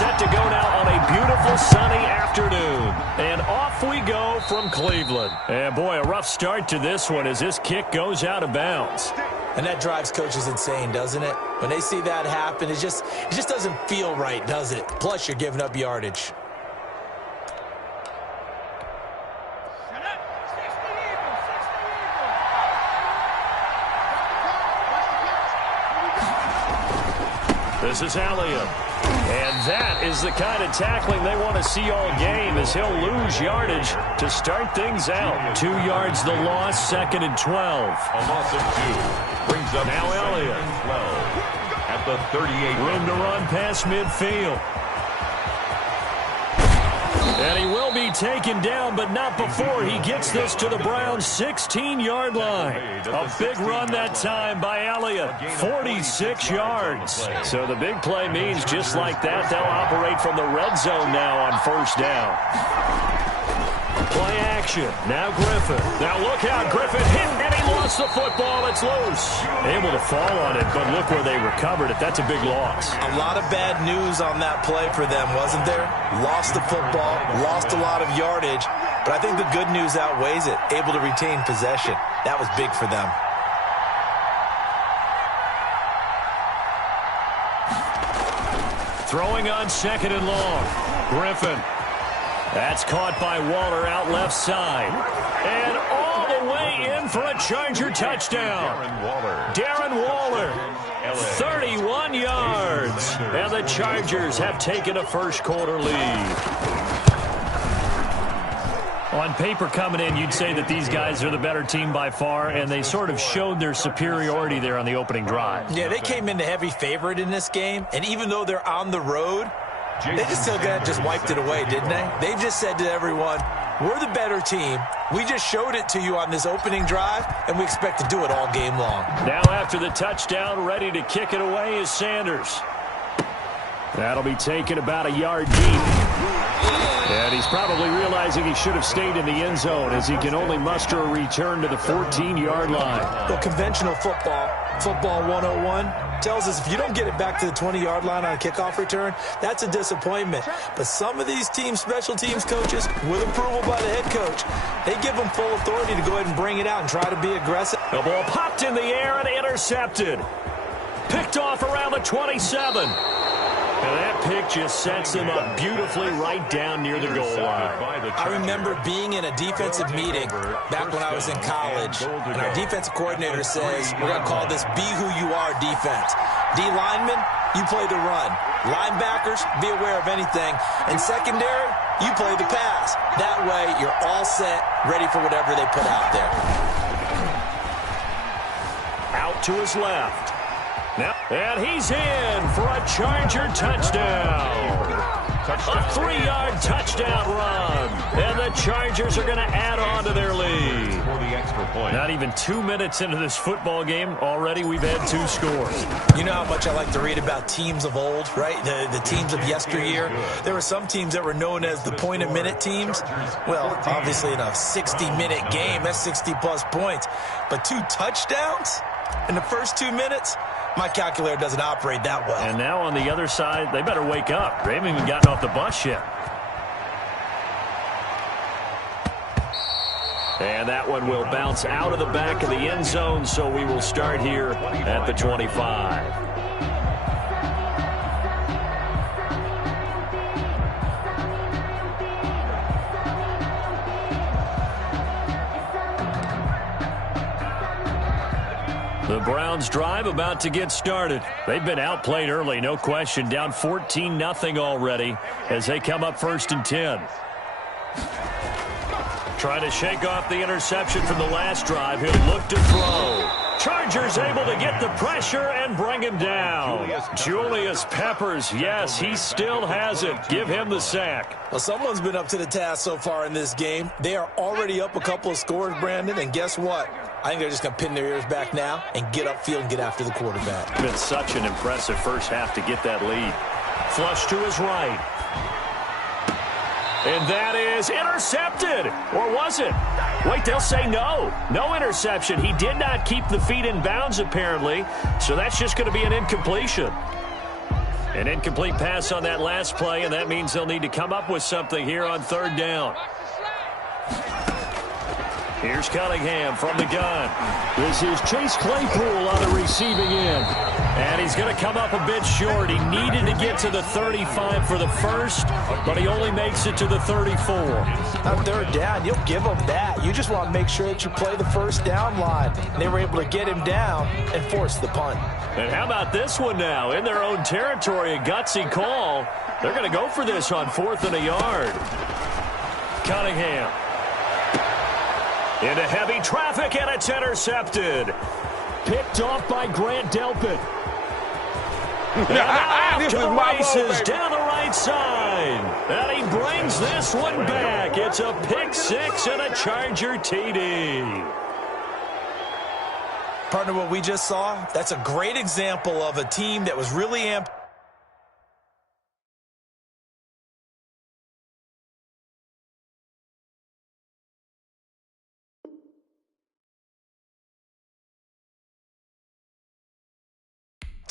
set to go now on a beautiful sunny afternoon. And off we go from Cleveland. And boy, a rough start to this one as this kick goes out of bounds. And that drives coaches insane, doesn't it? When they see that happen, it just doesn't feel right, does it? Plus, you're giving up yardage. This is Elliott. And that is the kind of tackling they want to see all game as he'll lose yardage to start things out. 2 yards the loss, 2nd and 12. A loss of 2. Brings up now Elliott. 12 at the 38. Room to run past midfield. And he will be taken down, but not before he gets this to the Browns' 16-yard line. A big run that time by Elliott, 46 yards. So the big play means just like that, they'll operate from the red zone now on 1st down. Play action. Now Griffin. Now look out. Griffin hit, and he lost the football. It's loose. Able to fall on it, but look where they recovered it. That's a big loss. A lot of bad news on that play for them, wasn't there? Lost the football, lost a lot of yardage, but I think the good news outweighs it. Able to retain possession. That was big for them. Throwing on 2nd and long. Griffin. That's caught by Waller out left side. And all the way in for a Charger touchdown. Darren Waller. 31 yards. And the Chargers have taken a first-quarter lead. On paper coming in, you'd say that these guys are the better team by far, and they sort of showed their superiority there on the opening drive. Yeah, they came in the heavy favorite in this game, and even though they're on the road, they just still just wiped it away, didn't they? They've just said to everyone, we're the better team. We just showed it to you on this opening drive, and we expect to do it all game long. Now after the touchdown, ready to kick it away is Sanders. That'll be taken about a yard deep. And he's probably realizing he should have stayed in the end zone as he can only muster a return to the 14-yard line. Well, conventional football 101, tells us if you don't get it back to the 20-yard line on a kickoff return, that's a disappointment. But some of these special teams coaches, with approval by the head coach, they give them full authority to go ahead and bring it out and try to be aggressive. The ball popped in the air and intercepted. Picked off around the 27. And that pick just sets him up beautifully right down near the goal line. I remember being in a defensive meeting back when I was in college, and our defensive coordinator says, we're going to call this Be Who You Are defense. D linemen, you play the run. Linebackers, be aware of anything. And secondary, you play the pass. That way, you're all set, ready for whatever they put out there. Out to his left. Now, and he's in for a Charger touchdown. A 3-yard touchdown run. And the Chargers are going to add on to their lead. Not even 2 minutes into this football game, already we've had 2 scores. You know how much I like to read about teams of old, right? The teams of yesteryear. There were some teams that were known as the point-a-minute teams. Well, obviously in a 60-minute game, that's 60-plus points. But 2 touchdowns in the first 2 minutes? My calculator doesn't operate that well. And now on the other side, they better wake up. They haven't even gotten off the bus yet. And that one will bounce out of the back of the end zone, so we will start here at the 25. The Browns drive about to get started. They've been outplayed early, no question. Down 14-0 already as they come up 1st and 10. Trying to shake off the interception from the last drive. He'll look to throw. Chargers able to get the pressure and bring him down. Julius Peppers, yes, he still has it. Give him the sack. Well, someone's been up to the task so far in this game. They are already up a couple of scores, Brandon, and guess what? I think they're just going to pin their ears back now and get upfield and get after the quarterback. It's been such an impressive first half to get that lead. Flush to his right. And that is intercepted. Or was it? Wait, they'll say no. No interception. He did not keep the feet in bounds, apparently. So that's just going to be an incompletion. An incomplete pass on that last play, and that means they'll need to come up with something here on third down. Here's Cunningham from the gun. This is Chase Claypool on the receiving end. And he's going to come up a bit short. He needed to get to the 35 for the first, but he only makes it to the 34. On third down, you'll give them that. You just want to make sure that you play the first down line. They were able to get him down and force the punt. And how about this one now? In their own territory, a gutsy call. They're going to go for this on 4th and a yard. Cunningham. Into heavy traffic, and it's intercepted. Picked off by Grant Delpit. And off to the races down the right side. And he brings this one back. It's a pick six and a Charger TD. Partner, what we just saw, that's a great example of a team that was really amped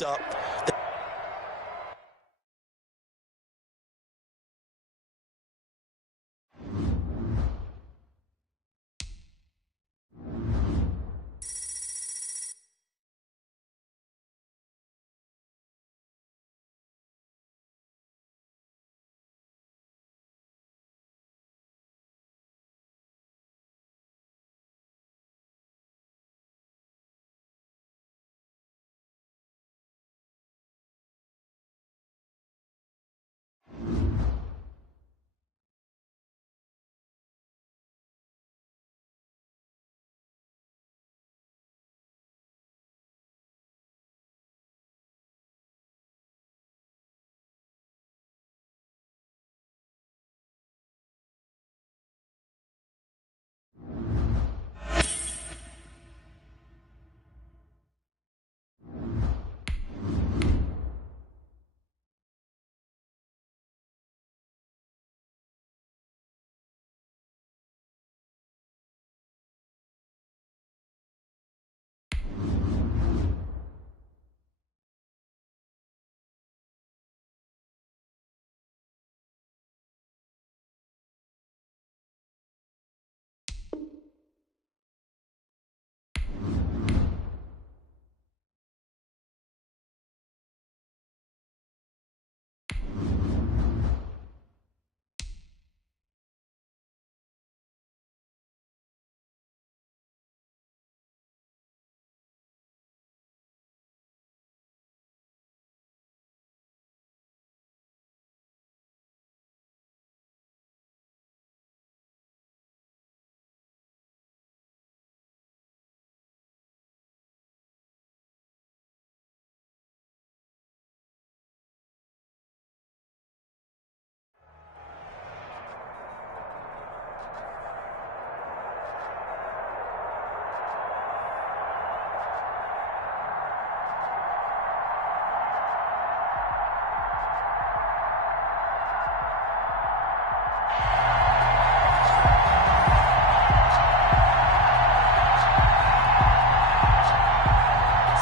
up.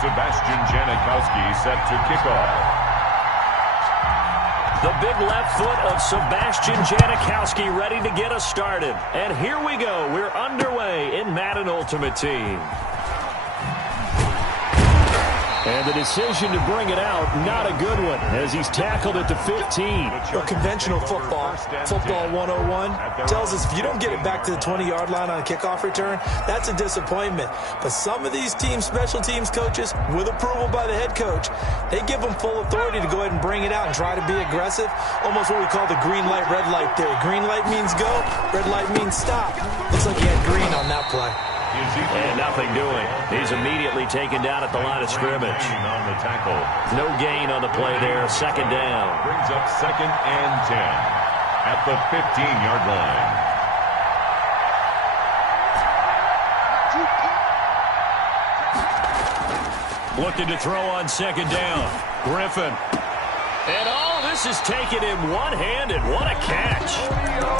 Sebastian Janikowski set to kick off. The big left foot of Sebastian Janikowski ready to get us started. And here we go. We're underway in Madden Ultimate Team. And the decision to bring it out, not a good one, as he's tackled at the 15. Well, conventional football 101, tells us if you don't get it back to the 20-yard line on a kickoff return, that's a disappointment. But some of these teams, special teams coaches, with approval by the head coach, they give them full authority to go ahead and bring it out and try to be aggressive, almost what we call the green light, red light theory. Green light means go, red light means stop. Looks like he had green on that play. And nothing doing. He's immediately taken down at the line of scrimmage. On the tackle. No gain on the play there. Second down. Brings up 2nd and 10 at the 15-yard line. Looking to throw on second down. Griffin. And this is taking him one-handed. What a catch.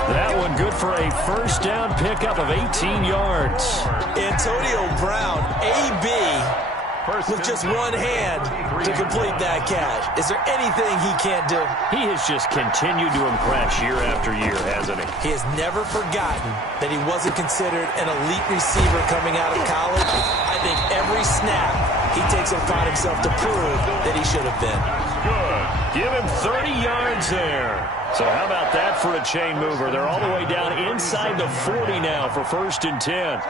That one good for a first down pickup of 18 yards. Antonio Brown, AB, with just one hand to complete that catch. Is there anything he can't do? He has just continued to impress year after year, hasn't he? He has never forgotten that he wasn't considered an elite receiver coming out of college. I think every snap he takes it upon himself to prove that he should have been. Good. Give him 30 yards there. So how about that for a chain mover? They're all the way down inside the 40 now for 1st and 10.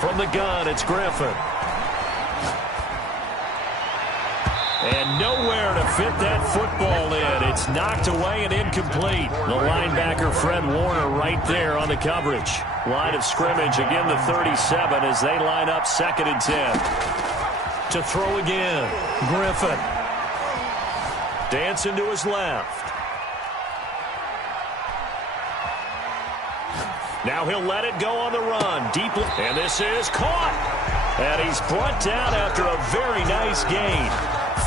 From the gun, it's Griffin. And nowhere to fit that football in. It's knocked away and incomplete. The linebacker, Fred Warner, right there on the coverage. Line of scrimmage, again the 37 as they line up 2nd and 10. To throw again, Griffin. Dancing to his left. Now he'll let it go on the run. Deeply. And this is caught. And he's brought down after a very nice gain.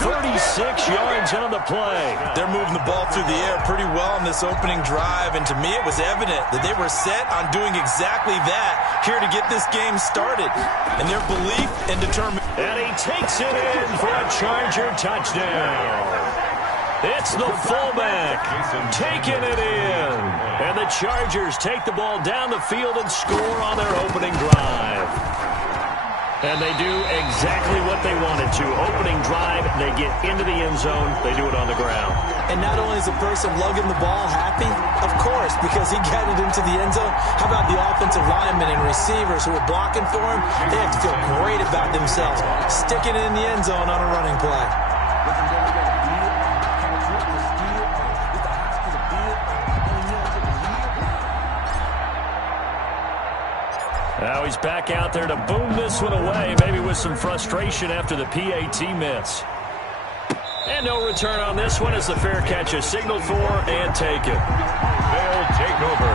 36 yards on the play. They're moving the ball through the air pretty well on this opening drive, and to me it was evident that they were set on doing exactly that here to get this game started. And their belief and determination. And he takes it in for a Charger touchdown. It's the fullback taking it in. And the Chargers take the ball down the field and score on their opening drive. And they do exactly what they wanted to. Opening drive, they get into the end zone. They do it on the ground. And not only is the person lugging the ball happy, of course, because he got it into the end zone. How about the offensive linemen and receivers who are blocking for him? They have to feel great about themselves, sticking it in the end zone on a running play. Now he's back out there to boom this one away, maybe with some frustration after the PAT miss. And no return on this one as the fair catch is signaled for and taken. They'll take over.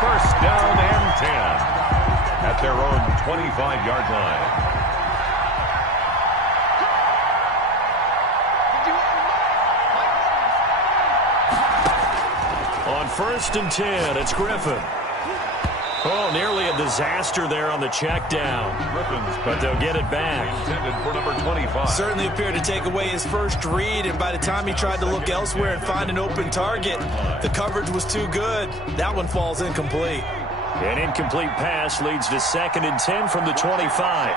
1st down and 10 at their own 25-yard line. On 1st and 10, it's Griffin. Oh, nearly a disaster there on the check down. But they'll get it back. Intended for number 25. Certainly appeared to take away his first read, and by the time he tried to look elsewhere and find an open target, the coverage was too good. That one falls incomplete. An incomplete pass leads to 2nd and 10 from the 25.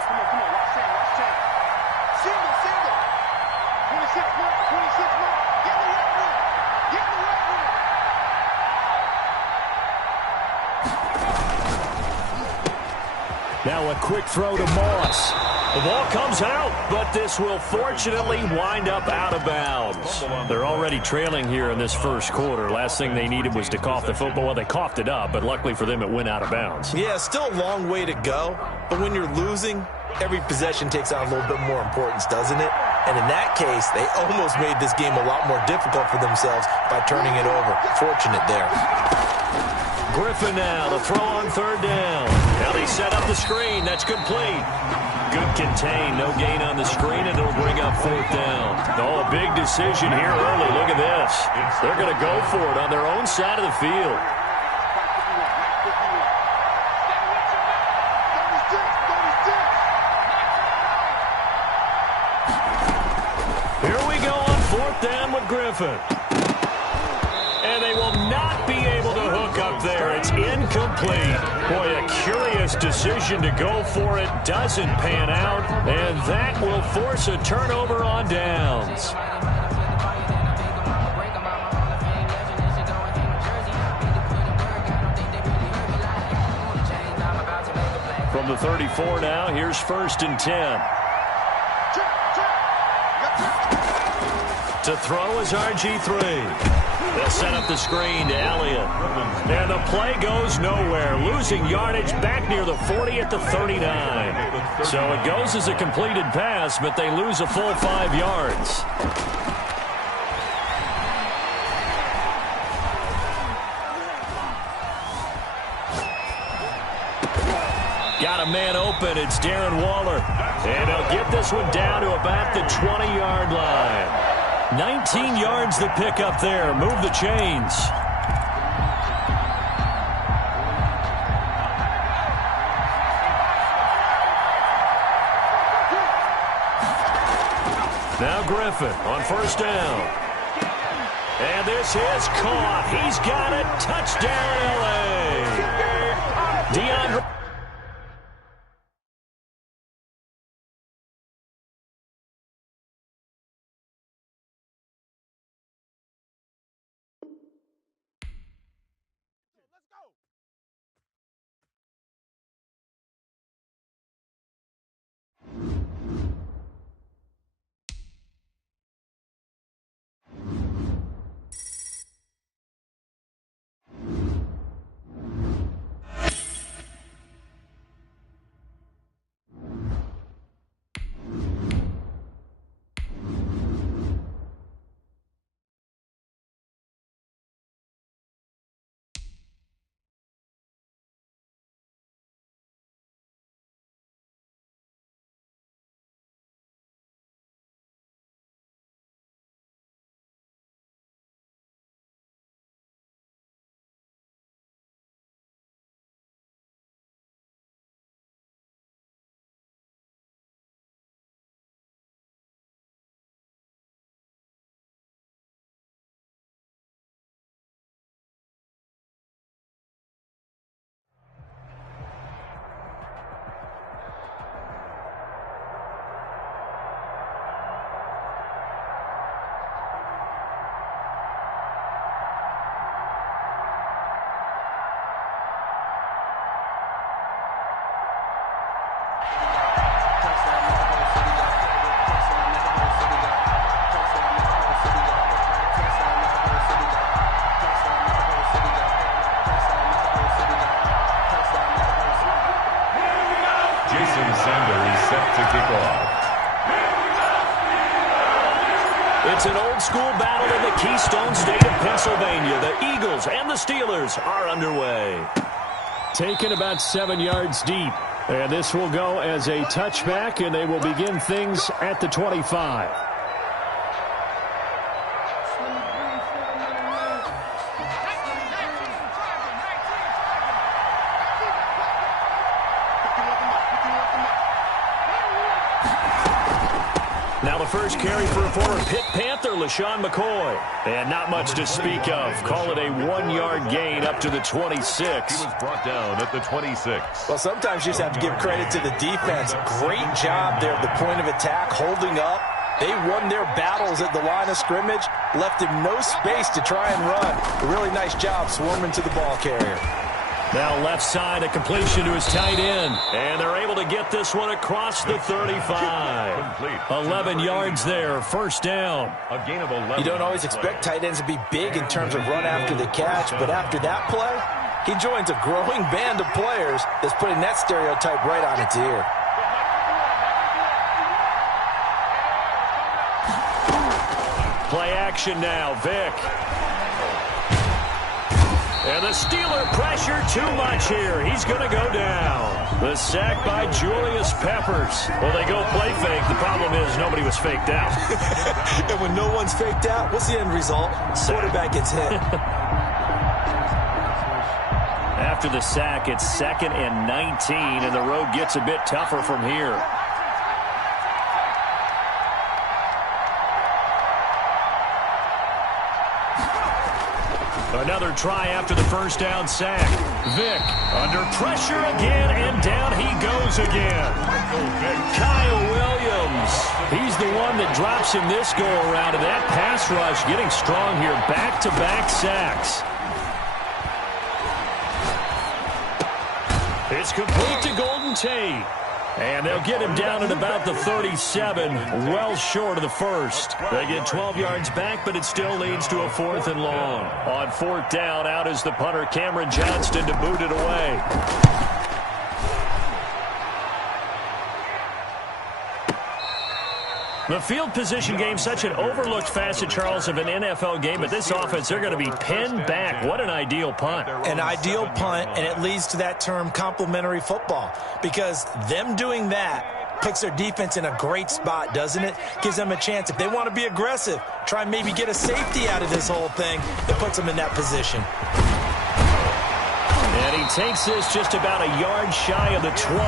Now a quick throw to Moss. The ball comes out, but this will fortunately wind up out of bounds. They're already trailing here in this first quarter. Last thing they needed was to cough the football. Well, they coughed it up, but luckily for them, it went out of bounds. Yeah, still a long way to go, but when you're losing, every possession takes on a little bit more importance, doesn't it? And in that case, they almost made this game a lot more difficult for themselves by turning it over. Fortunate there. Griffin now to throw on 3rd down. Now they set up the screen. That's complete. Good contain. No gain on the screen, and it'll bring up 4th down. Oh, a big decision here early. Look at this. They're going to go for it on their own side of the field. Here we go on 4th down with Griffin. And they will not be able to hook up there. It's incomplete. Boy, a curious decision to go for it. Doesn't pan out. And that will force a turnover on downs. From the 34 now, here's 1st and 10. To throw is RG3. They'll set up the screen to Elliott. And the play goes nowhere. Losing yardage back near the 40 at the 39. So it goes as a completed pass, but they lose a full 5 yards. Got a man open. It's Darren Waller. And he'll get this one down to about the 20-yard line. 19 yards to pick up there. Move the chains. Now Griffin on first down. And this is caught. He's got it. Touchdown, L.A. DeAndre. It's an old-school battle in the Keystone State of Pennsylvania. The Eagles and the Steelers are underway. Taken about 7 yards deep. And this will go as a touchback, and they will begin things at the 25. Now the first carry for a former Pitt Panther, LaShawn McCoy. And not much to speak of. Call it a 1-yard gain up to the 26. He was brought down at the 26. Well, sometimes you just have to give credit to the defense. Great job there at the point of attack, holding up. They won their battles at the line of scrimmage, left him no space to try and run. A really nice job swarming to the ball carrier. Now left side, a completion to his tight end. And they're able to get this one across the 35. 11 yards there, first down. A gain of 11. You don't always expect tight ends to be big in terms of run after the catch, but after that play, he joins a growing band of players that's putting that stereotype right on its ear. Play action now, Vic. And the Steeler pressure too much here. He's going to go down. The sack by Julius Peppers. Well, they go play fake. The problem is nobody was faked out. And when no one's faked out, what's the end result? Quarterback gets hit. After the sack, it's 2nd and 19, and the road gets a bit tougher from here. Another try after the first down sack. Vic under pressure again, and down he goes again. Kyle Williams. He's the one that drops him this go-around, and that pass rush getting strong here. Back-to-back sacks. It's complete to Golden Tate. And they'll get him down at about the 37, well short of the first. They get 12 yards back, but it still leads to a 4th and long. On 4th down, out is the punter, Cameron Johnston, to boot it away. The field position game, such an overlooked facet, Charles, of an NFL game, but this offense, they're going to be pinned back. What an ideal punt. An ideal punt, and it leads to that term complementary football, because them doing that puts their defense in a great spot, doesn't it? Gives them a chance. If they want to be aggressive, try and maybe get a safety out of this whole thing, it puts them in that position. And he takes this just about a yard shy of the 20.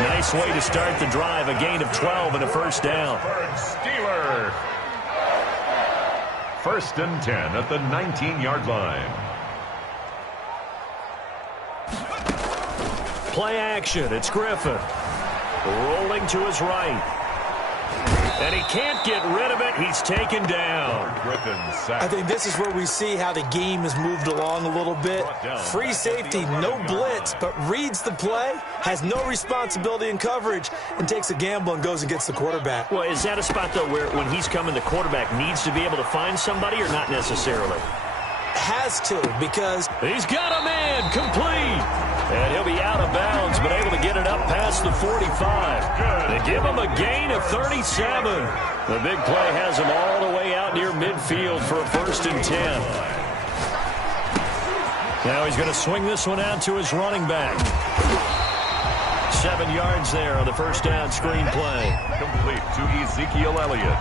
Nice way to start the drive, a gain of 12 and a first down. Steelers. First and 10 at the 19-yard line. Play action. It's Griffin. Rolling to his right. And he can't get rid of it. He's taken down. I think this is where we see how the game has moved along a little bit. Free safety, no blitz, but reads the play, has no responsibility in coverage, and takes a gamble and goes and gets the quarterback. Well, is that a spot, though, where when he's coming, the quarterback needs to be able to find somebody or not necessarily? Has to, because he's got a man complete. And he'll be out of bounds, but able to get it up past the 45. They give him a gain of 37. The big play has him all the way out near midfield for a first and 10. Now he's going to swing this one out to his running back. 7 yards there on the first down screen play. Complete to Ezekiel Elliott.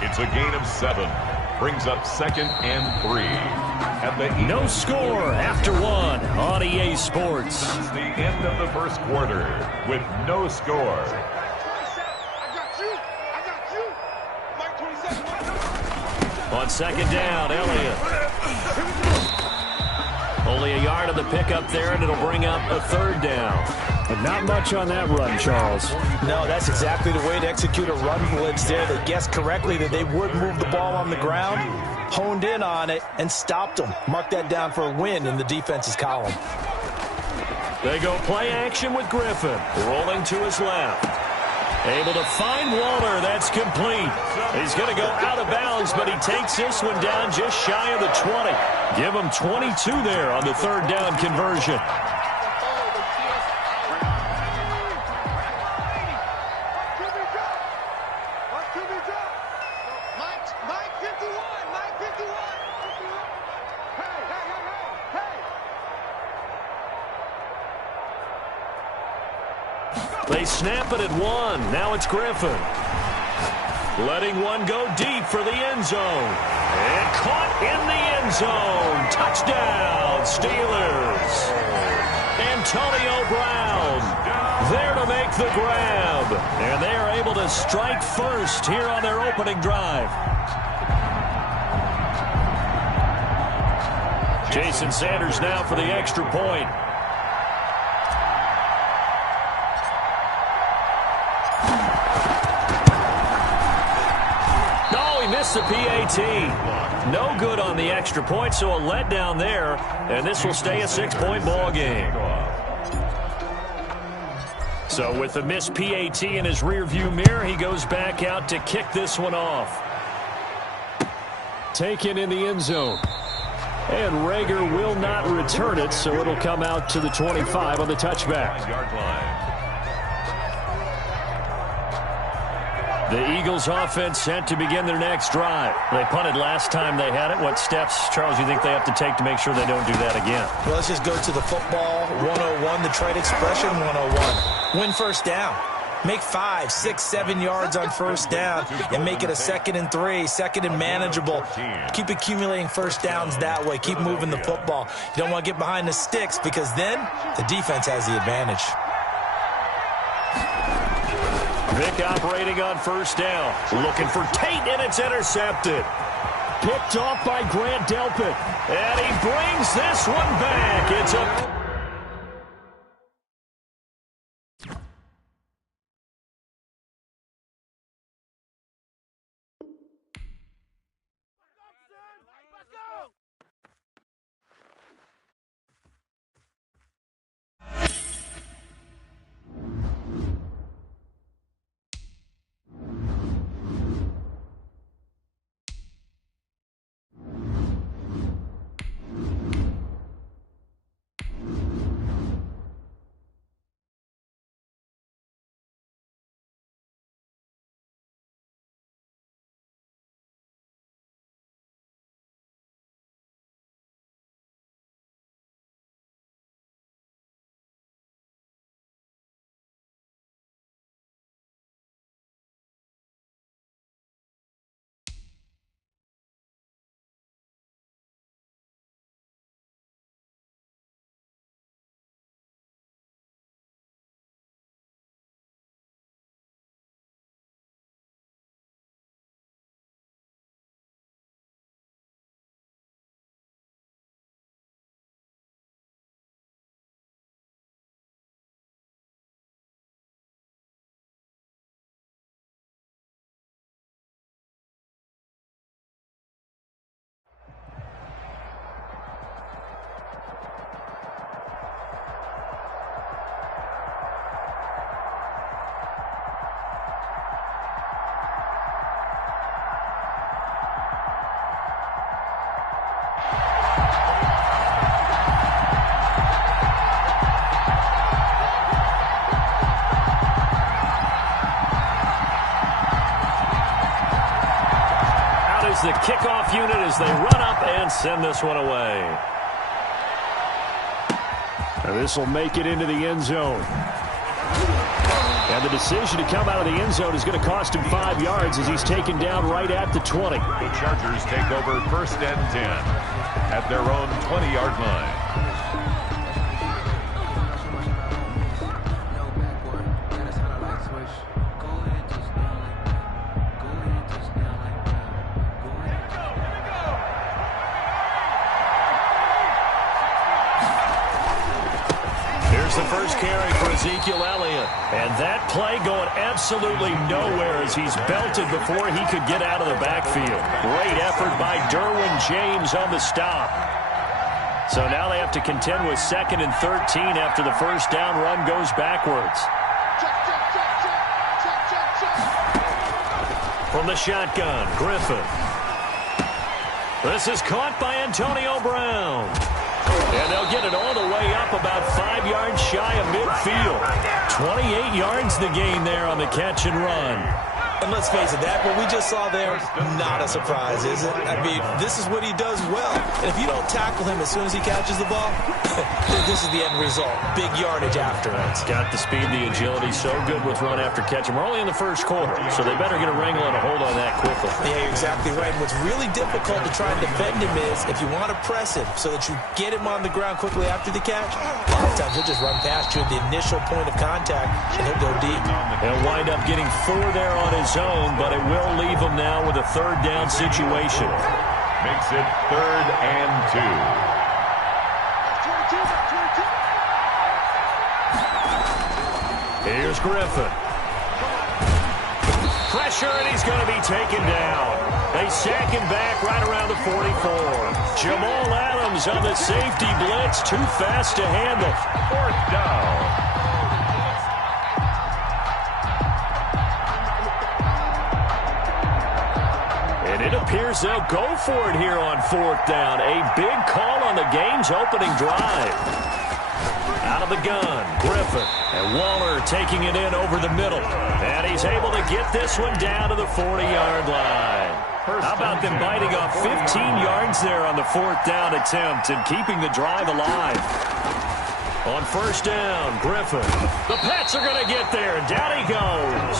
It's a gain of 7. Brings up 2nd and 3. At the no score after 1 on EA Sports. It's the end of the first quarter with no score. On second down, Elliott. Only a yard of the pickup there, and it'll bring up a third down. But not much on that run, Charles. No, that's exactly the way to execute a run blitz there. They guessed correctly that they would move the ball on the ground, honed in on it, and stopped them. Mark that down for a win in the defense's column. They go play action with Griffin, rolling to his left. Able to find Walter. That's complete. He's going to go out of bounds, but he takes this one down just shy of the 20. Give him 22 there on the third down conversion. They snap it at 1. Now it's Griffin. Letting one go deep for the end zone. And caught in the end zone. Touchdown, Steelers. Antonio Brown there to make the grab. And they are able to strike first here on their opening drive. Jason Sanders now for the extra point. Missed the PAT. No good on the extra point, so a letdown there, and this will stay a 6-point ball game. So with the missed PAT in his rearview mirror, he goes back out to kick this one off. Taken in the end zone. And Rager will not return it, so it'll come out to the 25 on the touchback. The Eagles offense set to begin their next drive. They punted last time they had it. What steps, Charles, you think they have to take to make sure they don't do that again? Well, let's just go to the football 101, the trade expression 101. Win first down. Make 5, 6, 7 yards on first down and make it a 2nd and 3, 2nd and manageable. Keep accumulating first downs that way. Keep moving the football. You don't want to get behind the sticks because then the defense has the advantage. Vick operating on first down. Looking for Tate, and it's intercepted. Picked off by Grant Delpit. And he brings this one back. It's a... is the kickoff unit as they run up and send this one away. This will make it into the end zone. And the decision to come out of the end zone is going to cost him 5 yards as he's taken down right at the 20. The Chargers take over 1st and 10 at their own 20-yard line. The first carry for Ezekiel Elliott. And that play going absolutely nowhere as he's belted before he could get out of the backfield. Great effort by Derwin James on the stop. So now they have to contend with 2nd and 13 after the first down run goes backwards. From the shotgun, Griffin. This is caught by Antonio Brown. And they'll get it all the way up about 5 yards shy of midfield. 28 yards the gain there on the catch and run. And let's face it, that what we just saw there, not a surprise, is it? I mean, this is what he does well. And if you don't tackle him as soon as he catches the ball, this is the end result. Big yardage afterwards. Got the speed, the agility, so good with run after catch. And we're only in the first quarter, so they better get a wrangle and a hold on that quickly. Yeah, you're exactly right. And what's really difficult to try and defend him is if you want to press him so that you get him on the ground quickly after the catch, a lot of times he'll just run past you at the initial point of contact, and he'll go deep. He'll wind up getting 4 there on his own, but it will leave him now with a 3rd down situation. Makes it 3rd and 2. Here's Griffin. Pressure, and he's going to be taken down. They sack him back right around the 44. Jamal Adams on the safety blitz, too fast to handle. 4th down. It appears they'll go for it here on 4th down. A big call on the game's opening drive. Out of the gun, Griffin. And Waller taking it in over the middle. And he's able to get this one down to the 40-yard line. How about them biting off 15 yards there on the 4th down attempt and keeping the drive alive? On 1st down, Griffin. The Pats are going to get there, and down he goes.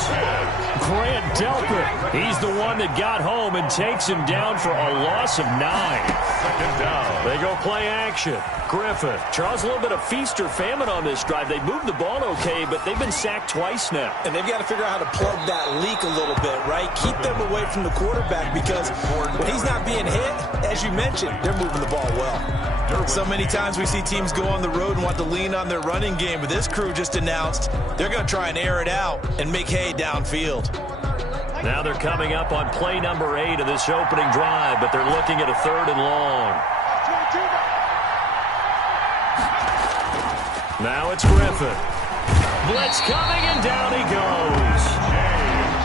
Grant Delpit. He's the one that got home and takes him down for a loss of 9. 2nd down. They go play action. Griffin. Charles, a little bit of feast or famine on this drive. They moved the ball okay, but they've been sacked twice now. And they've got to figure out how to plug that leak a little bit, right? Keep them away from the quarterback because when he's not being hit, as you mentioned, they're moving the ball well. So many times we see teams go on the road and want to lean on their running game, but this crew just announced they're going to try and air it out and make hay downfield. Now they're coming up on play number 8 of this opening drive, but they're looking at a 3rd and long. Now it's Griffin. Blitz coming, and down he goes.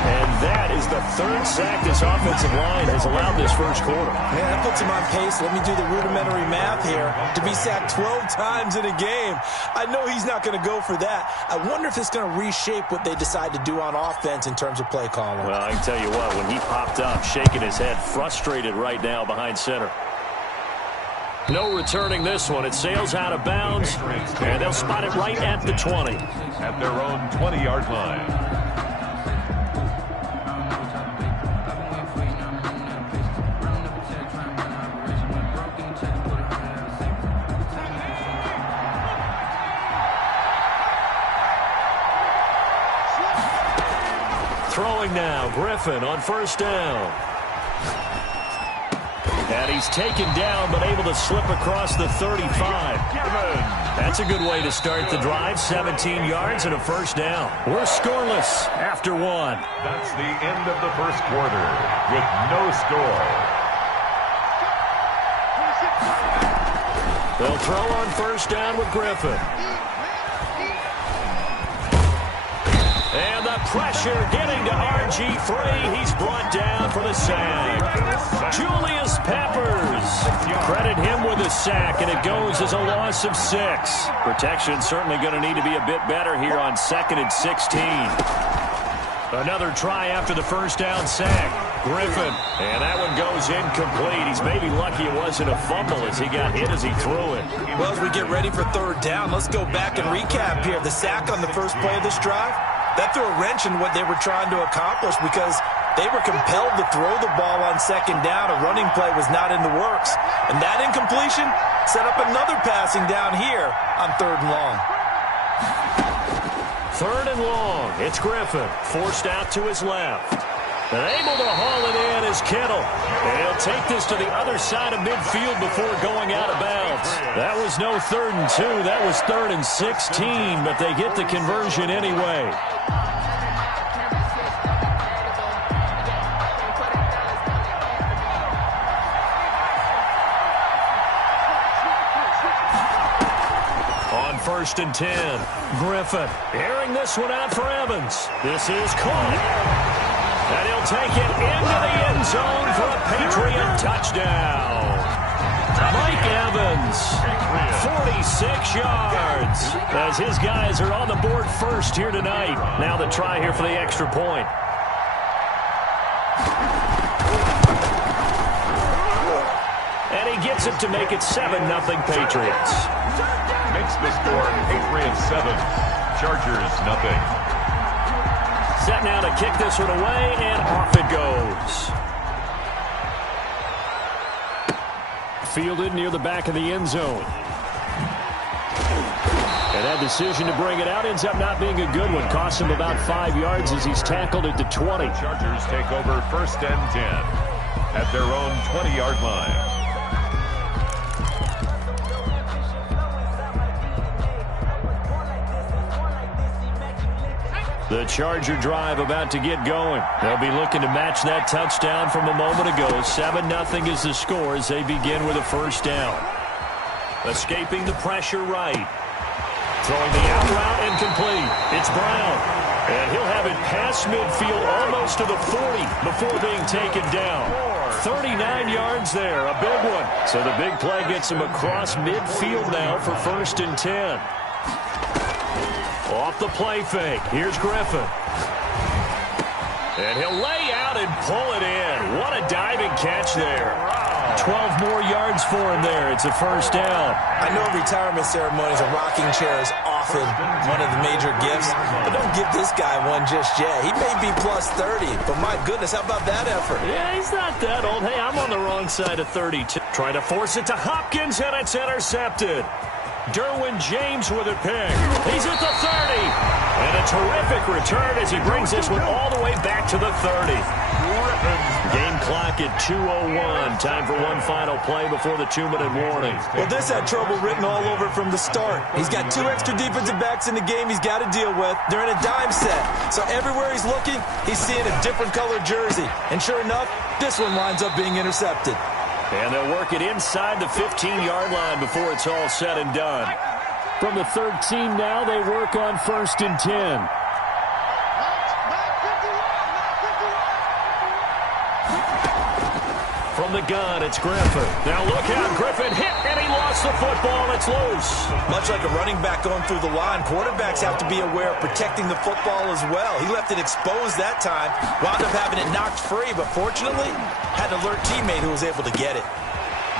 And that is the 3rd sack this offensive line has allowed this first quarter. Man, that puts him on pace. Let me do the rudimentary math here. To be sacked 12 times in a game, I know he's not going to go for that. I wonder if it's going to reshape what they decide to do on offense in terms of play calling. Well, I can tell you what, when he popped up, shaking his head, frustrated right now behind center. No returning this one. It sails out of bounds, and they'll spot it right at the 20. At their own 20-yard line. Throwing now, Griffin on 1st down. And he's taken down, but able to slip across the 35. That's a good way to start the drive. 17 yards and a 1st down. We're scoreless after 1. That's the end of the first quarter with no score. They'll throw on 1st down with Griffin. And the pressure getting to RG3. He's brought down for the sack. Julius Peppers. Credit him with a sack, and it goes as a loss of 6. Protection certainly going to need to be a bit better here on 2nd and 16. Another try after the 1st down sack. Griffin, and that one goes incomplete. He's maybe lucky it wasn't a fumble as he got hit as he threw it. Well, as we get ready for third down, let's go back and recap here. The sack on the first play of this drive, that threw a wrench in what they were trying to accomplish because they were compelled to throw the ball on second down. A running play was not in the works. And that incompletion set up another passing down here on third and long. Third and long. It's Griffin, forced out to his left. And able to haul it in is Kittle. And he'll take this to the other side of midfield before going out of bounds. That was no 3rd and 2. That was 3rd and 16, but they get the conversion anyway. On 1st and 10, Griffin airing this one out for Evans. This is caught. And he'll take it into the end zone for a Patriot touchdown. Mike Evans, 46 yards, as his guys are on the board first here tonight. Now the try here for the extra point. And he gets it to make it 7-0 Patriots. Makes the score Patriots 7, Chargers nothing. Set now to kick this one away, and off it goes. Fielded near the back of the end zone. And that decision to bring it out ends up not being a good one. Costs him about 5 yards as he's tackled at the 20. Chargers take over 1st and 10 at their own 20-yard line. The Charger drive about to get going. They'll be looking to match that touchdown from a moment ago. 7-0 is the score as they begin with a first down. Escaping the pressure right. Throwing the out route incomplete. It's Brown. And he'll have it past midfield almost to the 40 before being taken down. 39 yards there, a big one. So the big play gets him across midfield now for 1st and 10. Off the play fake. Here's Griffin. And he'll lay out and pull it in. What a diving catch there. 12 more yards for him there. It's a first down. I know retirement ceremonies, a rocking chair is often one of the major gifts, but don't give this guy one just yet. He may be plus 30, but my goodness, how about that effort? Yeah, he's not that old. Hey, I'm on the wrong side of 32. Trying to force it to Hopkins, and it's intercepted. Derwin James with a pick. He's at the 30. And a terrific return as he brings this one all the way back to the 30. Game clock at 2:01. Time for one final play before the 2-minute warning. Well, this had trouble written all over from the start. He's got 2 extra defensive backs in the game he's got to deal with. They're in a dime set. So everywhere he's looking, he's seeing a different colored jersey. And sure enough, this one winds up being intercepted. And they'll work it inside the 15-yard line before it's all said and done. From the 13 now, they work on 1st and 10. From the gun, it's Griffin. Now look out, Griffin hit, and he lost the football. It's loose. Much like a running back going through the line, quarterbacks have to be aware of protecting the football as well. He left it exposed that time, wound up having it knocked free, but fortunately, had an alert teammate who was able to get it.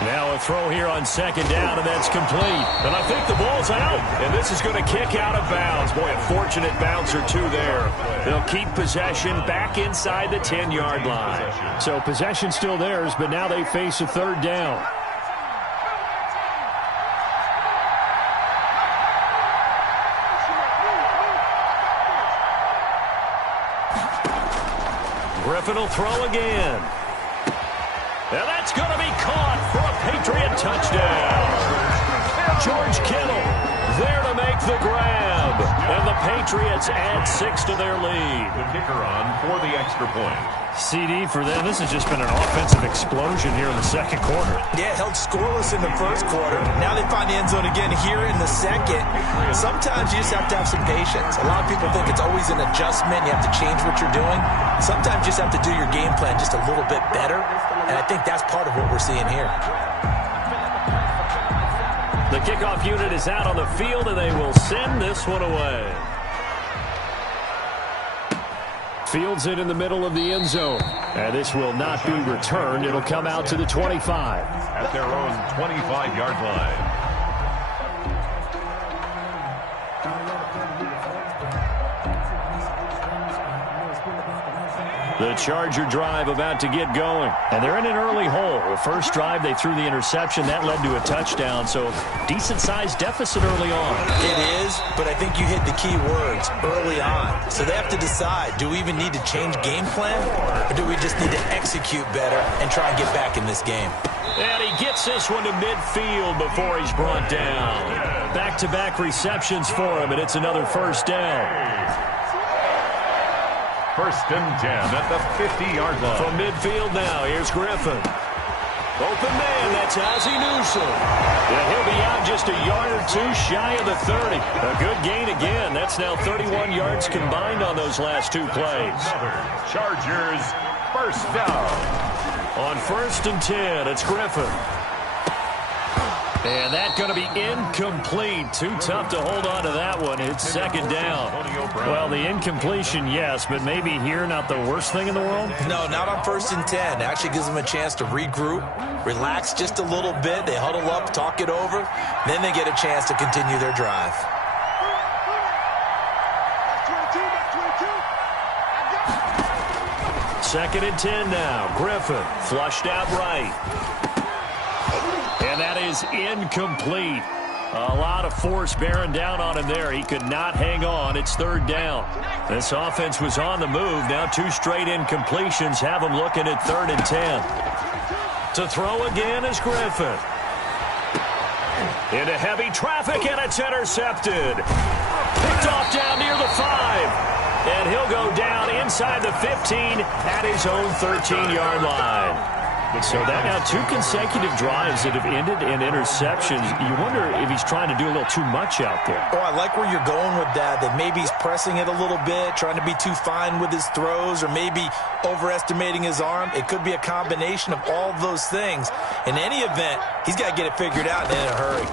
Now a throw here on 2nd down, and that's complete. And I think the ball's out, and this is going to kick out of bounds. Boy, a fortunate bounce or two there. They'll keep possession back inside the 10-yard line. So possession still theirs, but now they face a 3rd down. Griffin will throw again. And that's going to be caught for a Patriot touchdown. George Kittle there to make the grab. And the Patriots add 6 to their lead. The kicker on for the extra point. CD for them. This has just been an offensive explosion here in the 2nd quarter. Yeah, held scoreless in the 1st quarter. Now they find the end zone again here in the 2nd. Sometimes you just have to have some patience. A lot of people think it's always an adjustment. You have to change what you're doing. Sometimes you just have to do your game plan just a little bit better. And I think that's part of what we're seeing here. The kickoff unit is out on the field, and they will send this one away. Fields it in the middle of the end zone. And this will not be returned. It'll come out to the 25. At their own 25-yard line. The Charger drive about to get going. And they're in an early hole. The first drive, they threw the interception. That led to a touchdown. So decent-sized deficit early on. It is, but I think you hit the key words, early on. So they have to decide, do we even need to change game plan? Or do we just need to execute better and try and get back in this game? And he gets this one to midfield before he's brought down. Back-to-back receptions for him, and it's another first down. First and 10 at the 50-yard line. From midfield now, here's Griffin. Open man, that's Ozzie Newsome. And he'll be out just a yard or two shy of the 30. A good gain again. That's now 31 yards combined on those last two plays. Chargers, first down. On first and 10, it's Griffin. And that's going to be incomplete. Too tough to hold on to that one. It's second down. Well, the incompletion, yes, but maybe here not the worst thing in the world? No, not on first and 10. It actually gives them a chance to regroup, relax just a little bit. They huddle up, talk it over. Then they get a chance to continue their drive. Second and 10 now. Griffin flushed out right. And that is incomplete. A lot of force bearing down on him there. He could not hang on. It's third down. This offense was on the move. Now two straight incompletions have him looking at third and 10. To throw again is Griffin. Into heavy traffic, and it's intercepted. Picked off down near the 5. And he'll go down inside the 15 at his own 13-yard line. So that now two consecutive drives that have ended in interceptions. You wonder if he's trying to do a little too much out there. Oh, I like where you're going with that maybe he's pressing it a little bit, trying to be too fine with his throws, or maybe overestimating his arm. It could be a combination of all of those things. In any event, he's got to get it figured out and in a hurry.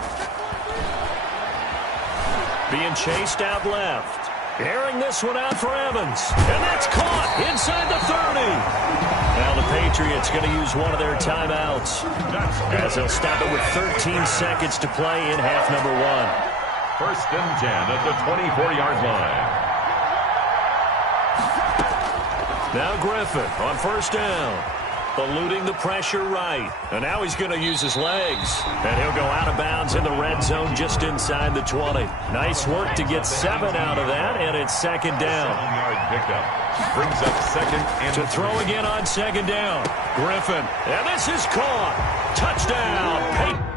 Being chased out left. Airing this one out for Evans. And that's caught inside the 30. Now the Patriots going to use one of their timeouts as they'll stop it with 13 seconds to play in half number 1. First and 10 at the 24-yard line. Now Griffin on first down. Eluding the pressure right. And now he's going to use his legs. And he'll go out of bounds in the red zone just inside the 20. Nice work to get 7 out of that, and it's second down. 7-yard pickup. Brings up second and to throw again on second down. Griffin. And this is caught. Touchdown.